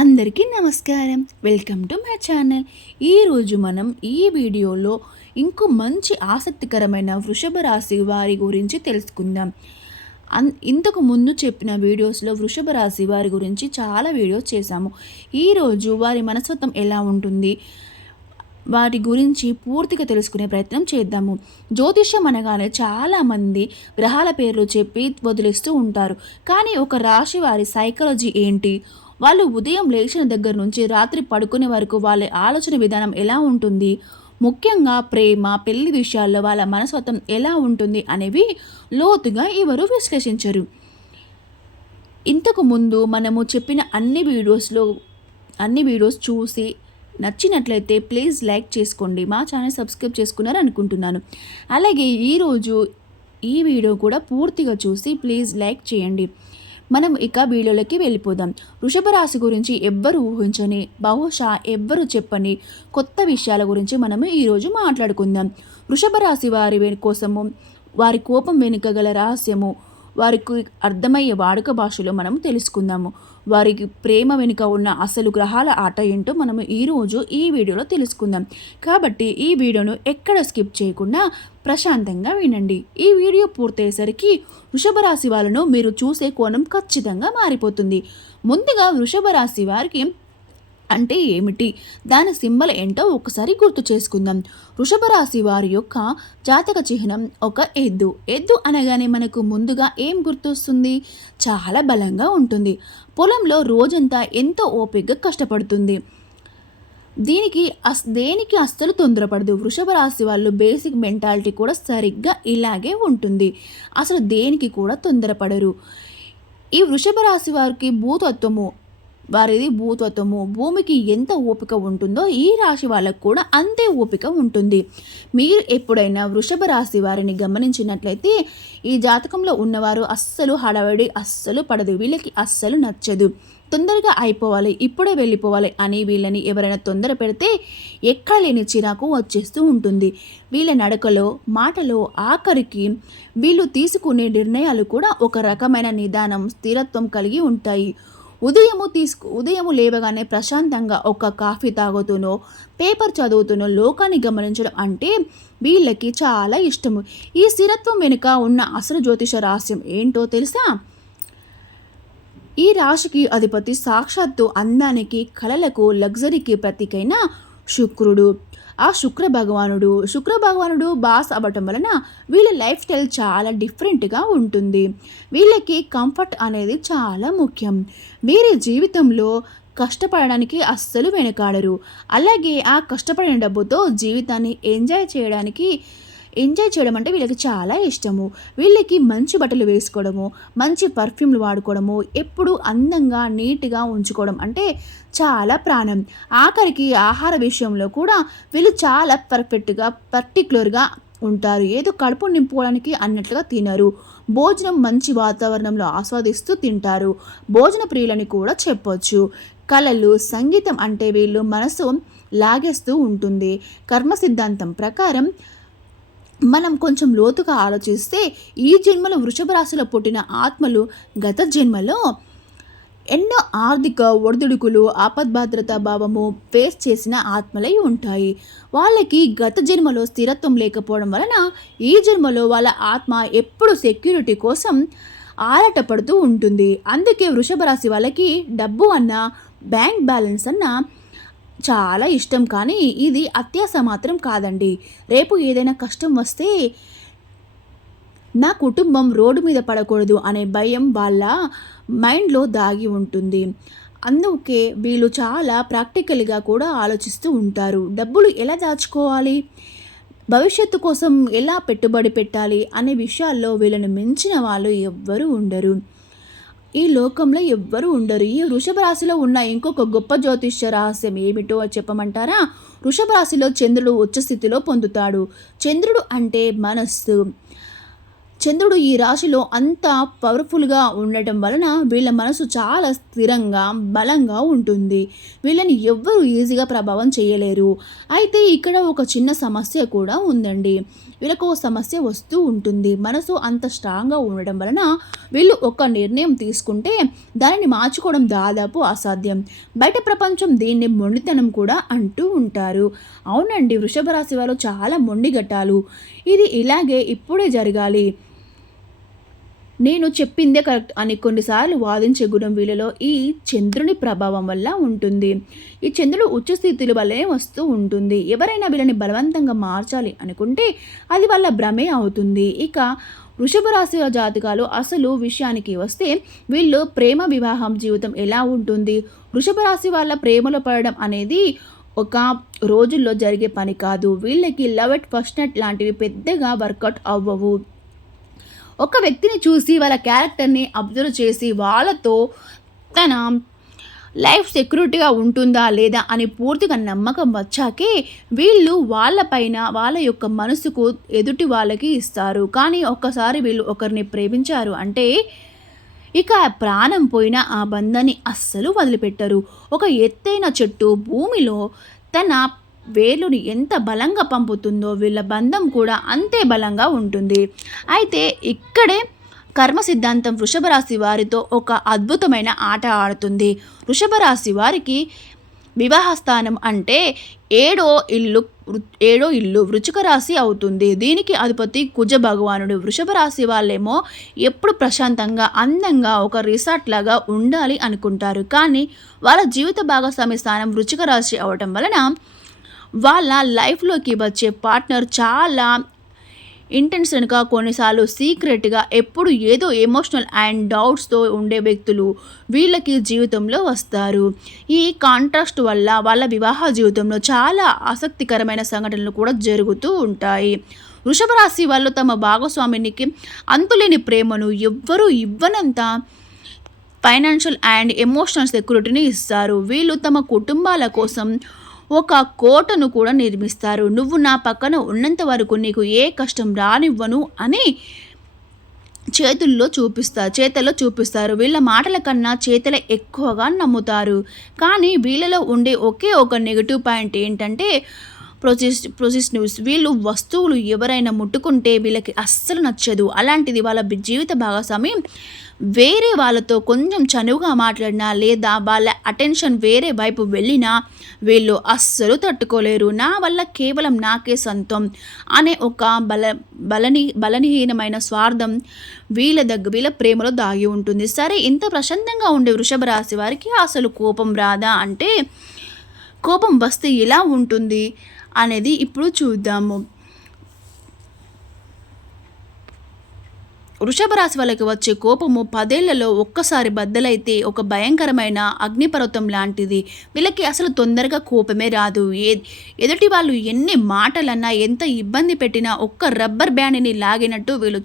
అందరికీ నమస్కారం. Welcome to my channel. ఈరోజు మనం ఈ వీడియోలో ఇంకో మంచి ఆసక్తికరమైన వృషభ రాశి వారి గురించి తెలుసుకుందాం. ఇంతకు ముందు చెప్పిన వీడియోస్లో వృషభ రాశి వారి గురించి చాలా వీడియోస్ చేశాము. ఈరోజు వారి మనస్తత్వం ఎలా ఉంటుంది, వాటి గురించి పూర్తిగా తెలుసుకునే ప్రయత్నం చేద్దాము. జ్యోతిష్యం అనగానే చాలామంది గ్రహాల పేర్లు చెప్పి వదిలేస్తూ ఉంటారు. కానీ ఒక రాశి వారి సైకాలజీ ఏంటి, వాళ్ళు ఉదయం లేచిన దగ్గర నుంచి రాత్రి పడుకునే వరకు వాళ్ళ ఆలోచన విధానం ఎలా ఉంటుంది, ముఖ్యంగా ప్రేమ పెళ్లి విషయాల్లో వాళ్ళ మనస్తత్వం ఎలా ఉంటుంది అనేవి లోతుగా ఎవరు విశ్లేషించరు. ఇంతకు ముందు మనము చెప్పిన అన్ని వీడియోస్ చూసి నచ్చినట్లయితే ప్లీజ్ లైక్ చేసుకోండి. మా ఛానల్ సబ్స్క్రైబ్ చేసుకున్నారు అనుకుంటున్నాను. అలాగే ఈరోజు ఈ వీడియో కూడా పూర్తిగా చూసి ప్లీజ్ లైక్ చేయండి. మనం ఇక వీడియోలోకి వెళ్ళిపోదాం. వృషభ రాశి గురించి ఎవ్వరు ఊహించని, బహుశా ఎవ్వరు చెప్పని కొత్త విషయాల గురించి మనము ఈరోజు మాట్లాడుకుందాం. వృషభ రాశి వారి కోసము, వారి కోపం వెనుక గల రహస్యము, వారికి అర్థమయ్యే వాడుక భాషలో మనము తెలుసుకుందాము. వారికి ప్రేమ వెనుక ఉన్న అసలు గ్రహాల ఆట ఏంటో మనము ఈరోజు ఈ వీడియోలో తెలుసుకుందాం. కాబట్టి ఈ వీడియోను ఎక్కడ స్కిప్ చేయకుండా ప్రశాంతంగా వినండి. ఈ వీడియో పూర్తయ్యేసరికి వృషభ రాశి వాళ్ళను మీరు చూసే కోణం ఖచ్చితంగా మారిపోతుంది. ముందుగా వృషభ రాశి వారికి అంటే ఏమిటి, దాని సింబల్ ఏంటో ఒకసారి గుర్తు చేసుకుందాం. వృషభ రాశి వారి యొక్క జాతక చిహ్నం ఒక ఎద్దు. ఎద్దు అనగానే మనకు ముందుగా ఏం గుర్తొస్తుంది? చాలా బలంగా ఉంటుంది. పొలంలో రోజంతా ఎంతో ఓపికగా కష్టపడుతుంది. దేనికి అస్సలు తొందరపడదు. వృషభ రాశి వాళ్ళు బేసిక్ మెంటాలిటీ కూడా సరిగ్గా ఇలాగే ఉంటుంది. అసలు దేనికి కూడా తొందరపడరు. ఈ వృషభ రాశి వారికి భూతత్వము భూమికి ఎంత ఓపిక ఉంటుందో ఈ రాశి వాళ్ళకు కూడా అంతే ఓపిక ఉంటుంది. మీరు ఎప్పుడైనా వృషభ రాశి వారిని గమనించినట్లయితే ఈ జాతకంలో ఉన్నవారు అస్సలు హడావిడి అస్సలు పడదు. వీళ్ళకి అస్సలు నచ్చదు. తొందరగా అయిపోవాలి, ఇప్పుడే వెళ్ళిపోవాలి అని వీళ్ళని ఎవరైనా తొందర పెడితే ఎక్కడ లేని చిరాకు వచ్చేస్తూ ఉంటుంది. వీళ్ళ నడకలో, మాటలో, ఆఖరికి వీళ్ళు తీసుకునే నిర్ణయాలు కూడా ఒక రకమైన నిదానం, స్థిరత్వం కలిగి ఉంటాయి. ఉదయము లేవగానే ప్రశాంతంగా ఒక కాఫీ తాగుతూనో, పేపర్ చదువుతూనో లోకాన్ని గమనించడం అంటే వీళ్ళకి చాలా ఇష్టము. ఈ స్థిరత్వం వెనుక ఉన్న అసలు జ్యోతిష రహస్యం ఏంటో తెలుసా? ఈ రాశికి అధిపతి సాక్షాత్తు అందానికి, కళలకు, లగ్జరీకి ప్రతీకైన శుక్రుడు. ఆ శుక్ర భగవానుడు బాస్ అవ్వటం వలన వీళ్ళ లైఫ్ స్టైల్ చాలా డిఫరెంట్గా ఉంటుంది. వీళ్ళకి కంఫర్ట్ అనేది చాలా ముఖ్యం. వీరి జీవితంలో కష్టపడడానికి అస్సలు వెనకాడరు. అలాగే ఆ కష్టపడిన డబ్బుతో జీవితాన్ని ఎంజాయ్ చేయడం అంటే వీళ్ళకి చాలా ఇష్టము. వీళ్ళకి మంచి బట్టలు వేసుకోవడము, మంచి పర్ఫ్యూమ్లు వాడుకోవడము, ఎప్పుడు అందంగా నీట్గా ఉంచుకోవడం అంటే చాలా ప్రాణం. ఆఖరికి ఆహార విషయంలో కూడా వీళ్ళు చాలా పర్టిక్యులర్గా ఉంటారు. ఏదో కడుపు నింపుకోవడానికి అన్నట్లుగా తినరు. భోజనం మంచి వాతావరణంలో ఆస్వాదిస్తూ తింటారు. భోజన ప్రియులని కూడా చెప్పొచ్చు. కళలు, సంగీతం అంటే వీళ్ళు మనసు లాగేస్తూ ఉంటుంది. కర్మ సిద్ధాంతం ప్రకారం మనం కొంచెం లోతుగా ఆలోచిస్తే ఈ జన్మలో వృషభ రాశిలో పుట్టిన ఆత్మలు గత జన్మలో ఎన్నో ఆర్థిక ఒడిదుడుకులు, ఆపద్భద్రతా భావము ఫేస్ చేసిన ఆత్మలై ఉంటాయి. వాళ్ళకి గత జన్మలో స్థిరత్వం లేకపోవడం వలన ఈ జన్మలో వాళ్ళ ఆత్మ ఎప్పుడు సెక్యూరిటీ కోసం ఆరాటపడుతూ ఉంటుంది. అందుకే వృషభ రాశి వాళ్ళకి డబ్బు అన్నా, బ్యాంక్ బ్యాలెన్స్ అన్నా చాలా ఇష్టం. కానీ ఇది అత్యాశ మాత్రం కాదండి. రేపు ఏదైనా కష్టం వస్తే నా కుటుంబం రోడ్డు మీద పడకూడదు అనే భయం వాళ్ళ మైండ్లో దాగి ఉంటుంది. అందుకే వీళ్ళు చాలా ప్రాక్టికల్గా కూడా ఆలోచిస్తూ ఉంటారు. డబ్బులు ఎలా దాచుకోవాలి, భవిష్యత్తు కోసం ఎలా పెట్టుబడి పెట్టాలి అనే విషయాల్లో వీళ్ళని మించిన వాళ్ళు ఎవ్వరూ ఉండరు. ఈ లోకంలో ఎవ్వరూ ఉండరు. ఈ వృషభ రాశిలో ఉన్న ఇంకొక గొప్ప జ్యోతిష్య రహస్యం ఏమిటో చెప్పమంటారా? వృషభ రాశిలో చంద్రుడు ఉచ్చ స్థితిలో పొందుతాడు. చంద్రుడు అంటే మనస్సు. చంద్రుడు ఈ రాశిలో అంత పవర్ఫుల్‌గా ఉండటం వలన వీళ్ళ మనసు చాలా స్థిరంగా, బలంగా ఉంటుంది. వీళ్ళని ఎవ్వరు ఈజీగా ప్రభావం చేయలేరు. అయితే ఇక్కడ ఒక చిన్న సమస్య కూడా ఉందండి. వీళ్ళకో సమస్య వస్తూ ఉంటుంది. మనసు అంత స్ట్రాంగ్‌గా ఉండడం వలన వీళ్ళు ఒక నిర్ణయం తీసుకుంటే దానిని మార్చుకోవడం దాదాపు అసాధ్యం. బయట ప్రపంచం దీన్ని మొండితనం కూడా అంటూ ఉంటారు. అవునండి. వృషభ రాశి వారు చాలా మొండిగట్టాలు. ఇది ఇలాగే ఇప్పుడే జరగాలి. నేను చెప్పిందే కరెక్ట్ అని కొన్నిసార్లు వాదించే గుణం వీళ్ళలో ఈ చంద్రుని ప్రభావం వల్ల ఉంటుంది. ఈ చంద్రుడు ఉచ్చ స్థితుల వల్లే వస్తూ ఉంటుంది. ఎవరైనా వీళ్ళని బలవంతంగా మార్చాలి అనుకుంటే అది వాళ్ళ భ్రమే అవుతుంది. ఇక వృషభ రాశి జాతకాలు అసలు విషయానికి వస్తే వీళ్ళు ప్రేమ వివాహం జీవితం ఎలా ఉంటుంది? వృషభ రాశి వాళ్ళ ప్రేమలో పడడం అనేది ఒక రోజుల్లో జరిగే పని కాదు. వీళ్ళకి లవ్ ఎట్ ఫస్ట్ నైట్ లాంటివి పెద్దగా వర్కౌట్ అవ్వవు. ఒక వ్యక్తిని చూసి వాళ్ళ క్యారెక్టర్‌ని అబ్జర్వ్ చేసి వాళ్ళతో తన లైఫ్ సెక్యూరిటీగా ఉంటుందా లేదా అని పూర్తిగా నమ్మకం వచ్చాకే వీళ్ళు వాళ్ళ పైన వాళ్ళ యొక్క మనసుకు ఎదుటి వాళ్ళకి ఇస్తారు. కానీ ఒక్కసారి వీళ్ళు ఒకరిని ప్రేమించారు అంటే ఇక ప్రాణం పోయిన ఆ బంధాన్ని అస్సలు వదిలిపెట్టరు. ఒక ఎత్తైన చెట్టు భూమిలో తన వేలుని ఎంత బలంగా పంపుతుందో వీళ్ళ బంధం కూడా అంతే బలంగా ఉంటుంది. అయితే ఇక్కడే కర్మ సిద్ధాంతం వృషభ రాశి వారితో ఒక అద్భుతమైన ఆట ఆడుతుంది. వృషభ రాశి వారికి వివాహ స్థానం అంటే ఏడో ఇల్లు ఏడో ఇల్లు వృచ్చిక రాశి అవుతుంది. దీనికి అధిపతి కుజ భగవానుడు. వృషభ రాశి వాళ్ళేమో ఎప్పుడు ప్రశాంతంగా అందంగా ఒక రిసార్ట్ లాగా ఉండాలి అనుకుంటారు. కానీ వాళ్ళ జీవిత భాగస్వామి స్థానం వృచ్చిక రాశి అవటం వలన వాళ్ళ లైఫ్లోకి వచ్చే పార్ట్నర్ చాలా ఇంటెన్షన్గా కొన్నిసార్లు సీక్రెట్గా ఎప్పుడు ఏదో ఎమోషనల్ అండ్ డౌట్స్తో ఉండే వ్యక్తులు వీళ్ళకి జీవితంలో వస్తారు. ఈ కాంట్రాస్ట్ వల్ల వాళ్ళ వివాహ జీవితంలో చాలా ఆసక్తికరమైన సంఘటనలు కూడా జరుగుతూ ఉంటాయి. వృషభ రాశి వాళ్ళు తమ భాగస్వామినికి అంతులేని ప్రేమను ఎవ్వరూ ఇవ్వనంత ఫైనాన్షియల్ అండ్ ఎమోషనల్ సెక్యూరిటీని ఇస్తారు. వీళ్ళు తమ కుటుంబాల కోసం ఒక కోటను కూడా నిర్మిస్తారు. నువ్వు నా పక్కన ఉన్నంత వరకు నీకు ఏ కష్టం రానివ్వను అని చేతల్లో చూపిస్తారు. వీళ్ళ మాటల కన్నా చేతలే ఎక్కువగా నమ్ముతారు. కానీ వీళ్ళలో ఉండే ఒకే ఒక నెగటివ్ పాయింట్ ఏంటంటే ప్రొసెసివ్స్. వీళ్ళు వస్తువులు ఎవరైనా ముట్టుకుంటే వీళ్ళకి అస్సలు నచ్చదు. అలాంటిది వాళ్ళ జీవిత భాగస్వామి వేరే వాళ్ళతో కొంచెం చనువుగా మాట్లాడినా లేదా వాళ్ళ అటెన్షన్ వేరే వైపు వెళ్ళినా వీళ్ళు అస్సలు తట్టుకోలేరు. నా వల్ల కేవలం నాకే సొంతం అనే ఒక బలహీనమైన స్వార్థం వీళ్ళ ప్రేమలో దాగి ఉంటుంది. సరే, ఇంత ప్రశాంతంగా ఉండే వృషభ రాశి వారికి అసలు కోపం రాదా అంటే కోపం వస్తే ఎలా ఉంటుంది అనేది ఇప్పుడు చూద్దాము. వృషభ రాశి వాళ్ళకి వచ్చే కోపము 10 ఏళ్లలో ఒక్కసారి బద్దలైతే ఒక భయంకరమైన అగ్నిపర్వతం లాంటిది. వీళ్ళకి అసలు తొందరగా కోపమే రాదు. ఎదుటి వాళ్ళు ఎన్ని మాటలన్నా ఎంత ఇబ్బంది పెట్టినా ఒక్క రబ్బర్ బ్యాండ్ని లాగినట్టు వీళ్ళు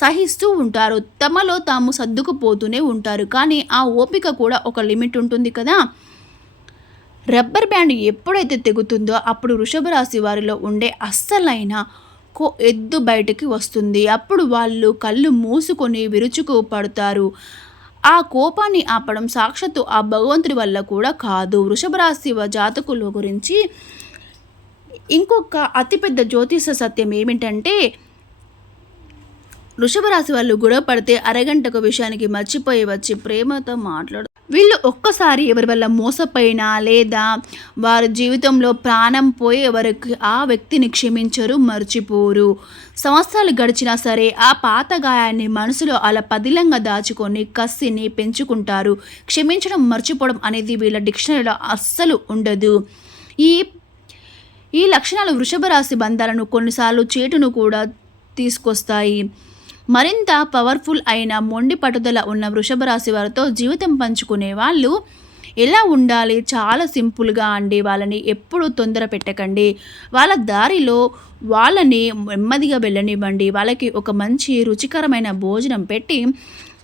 సహిస్తూ ఉంటారు. తమలో తాము సర్దుకుపోతూనే ఉంటారు. కానీ ఆ ఓపిక కూడా ఒక లిమిట్ ఉంటుంది కదా. రబ్బర్ బ్యాండ్ ఎప్పుడైతే తెగుతుందో అప్పుడు వృషభ రాశి వారిలో ఉండే అస్సలైన ఎద్దు బయటికి వస్తుంది. అప్పుడు వాళ్ళు కళ్ళు మూసుకొని విరుచుకు పడతారు. ఆ కోపాన్ని ఆపడం సాక్షాత్తు ఆ భగవంతుడి వల్ల కూడా కాదు. వృషభ రాశి జాతకుల గురించి ఇంకొక అతిపెద్ద జ్యోతిష సత్యం ఏమిటంటే వృషభ రాశి వాళ్ళు గొడవ పడితే అరగంటకు విషయానికి మర్చిపోయి వచ్చి ప్రేమతో మాట్లాడు. వీళ్ళు ఒక్కసారి ఎవరి వల్ల మోసపోయినా లేదా వారి జీవితంలో ప్రాణం పోయే వరకు ఆ వ్యక్తిని క్షమించరు, మర్చిపోరు. సంవత్సరాలు గడిచినా సరే ఆ పాత గాయాన్ని మనసులో అలా పదిలంగా దాచుకొని కసిని పెంచుకుంటారు. క్షమించడం, మర్చిపోవడం అనేది వీళ్ళ డిక్షనరీలో అస్సలు ఉండదు. ఈ లక్షణాలు వృషభ రాశి బంధాలను కొన్నిసార్లు చేటును కూడా తీసుకొస్తాయి. మరింత పవర్ఫుల్ అయిన మొండి పట్టుదల ఉన్న వృషభ రాశి వారితో జీవితం పంచుకునే వాళ్ళు ఎలా ఉండాలి? చాలా సింపుల్గా అండి. వాళ్ళని ఎప్పుడూ తొందర పెట్టకండి. వాళ్ళ దారిలో వాళ్ళని నెమ్మదిగా వెళ్ళనివ్వండి. వాళ్ళకి ఒక మంచి రుచికరమైన భోజనం పెట్టి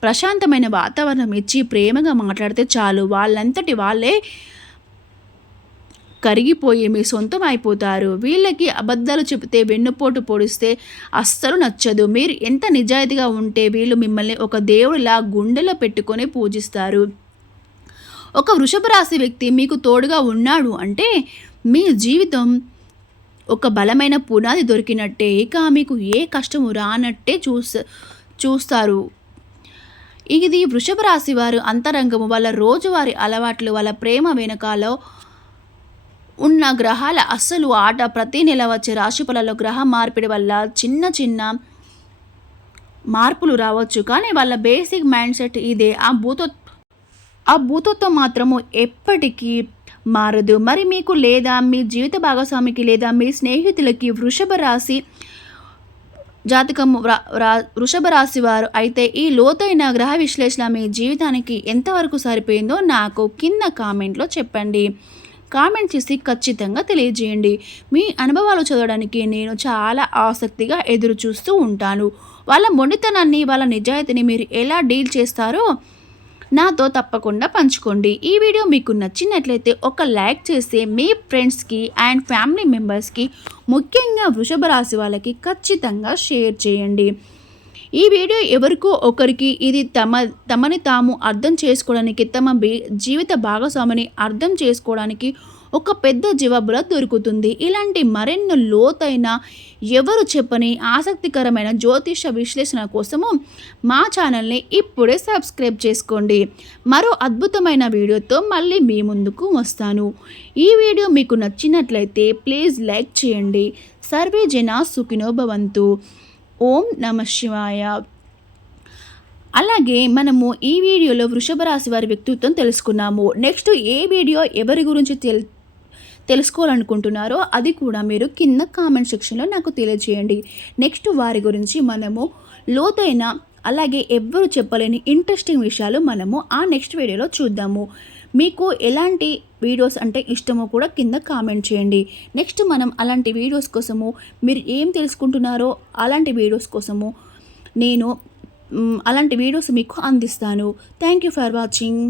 ప్రశాంతమైన వాతావరణం ఇచ్చి ప్రేమగా మాట్లాడితే చాలు. వాళ్ళంతటి వాళ్ళే కరిగిపోయి మీ సొంతం అయిపోతారు. వీళ్ళకి అబద్ధాలు చెబితే వెన్నుపోటు పొడిస్తే అస్సలు నచ్చదు. మీరు ఎంత నిజాయితీగా ఉంటే వీళ్ళు మిమ్మల్ని ఒక దేవుడిలా గుండెలో పెట్టుకొని పూజిస్తారు. ఒక వృషభ రాశి వ్యక్తి మీకు తోడుగా ఉన్నాడు అంటే మీ జీవితం ఒక బలమైన పునాది దొరికినట్టే. ఇక మీకు ఏ కష్టము రానట్టే చూస్తారు. ఇది వృషభ రాశి వారు అంతరంగము, వాళ్ళ రోజువారి అలవాట్లు, వాళ్ళ ప్రేమ వెనకాల ఉన్న గ్రహాల అస్సలు ఆట. ప్రతి నెల వచ్చే రాశిఫలాల్లో గ్రహ మార్పిడి వల్ల చిన్న చిన్న మార్పులు రావచ్చు, కానీ వాళ్ళ బేసిక్ మైండ్ సెట్ ఇదే. ఆ భూతత్వం మాత్రము ఎప్పటికీ మారదు. మరి మీకు లేదా మీ జీవిత భాగస్వామికి లేదా మీ స్నేహితులకి వృషభ రాశి జాతకము వృషభ రాశి వారు అయితే ఈ లోతైన గ్రహ విశ్లేషణ మీ జీవితానికి ఎంతవరకు సరిపోయిందో నాకు కింద కామెంట్లో చెప్పండి. కామెంట్ చేసి ఖచ్చితంగా తెలియజేయండి. మీ అనుభవాలు చదవడానికి నేను చాలా ఆసక్తిగా ఎదురు చూస్తూ ఉంటాను. వాళ్ళ మొండితనాన్ని, వాళ్ళ నిజాయితీని మీరు ఎలా డీల్ చేస్తారో నాతో తప్పకుండా పంచుకోండి. ఈ వీడియో మీకు నచ్చినట్లయితే ఒక లైక్ చేసి మీ ఫ్రెండ్స్కి అండ్ ఫ్యామిలీ మెంబర్స్కి, ముఖ్యంగా వృషభ రాశి వాళ్ళకి ఖచ్చితంగా షేర్ చేయండి. ఈ వీడియో ఎవరికో ఒకరికి ఇది తమని తాము అర్థం చేసుకోవడానికి, తమ జీవిత భాగస్వామిని అర్థం చేసుకోవడానికి ఒక పెద్ద జవాబులా దొరుకుతుంది. ఇలాంటి మరెన్నో లోతైన, ఎవరు చెప్పని ఆసక్తికరమైన జ్యోతిష విశ్లేషణ కోసము మా ఛానల్ని ఇప్పుడే సబ్స్క్రైబ్ చేసుకోండి. మరో అద్భుతమైన వీడియోతో మళ్ళీ మీ ముందుకు వస్తాను. ఈ వీడియో మీకు నచ్చినట్లయితే ప్లీజ్ లైక్ చేయండి. సర్వే జన సుఖినో భవంతు. ఓం నమః శివాయ. అలాగే మనము ఈ వీడియోలో వృషభ రాశి వారి వ్యక్తిత్వం తెలుసుకున్నాము. నెక్స్ట్ ఏ వీడియో ఎవరి గురించి తెలుసుకోవాలనుకుంటున్నారో అది కూడా మీరు కింద కామెంట్ సెక్షన్లో నాకు తెలియజేయండి. నెక్స్ట్ వారి గురించి మనము లోతైన, అలాగే ఎవ్వరు చెప్పలేని ఇంట్రెస్టింగ్ విషయాలు మనము ఆ నెక్స్ట్ వీడియోలో చూద్దాము. మీకు ఎలాంటి వీడియోస్ అంటే ఇష్టమో కూడా కింద కామెంట్ చేయండి. నెక్స్ట్ మనం అలాంటి వీడియోస్ కోసము, మీరు ఏం తెలుసుకుంటున్నారో అలాంటి వీడియోస్ కోసము నేను అలాంటి వీడియోస్ మీకు అందిస్తాను. Thank you for watching.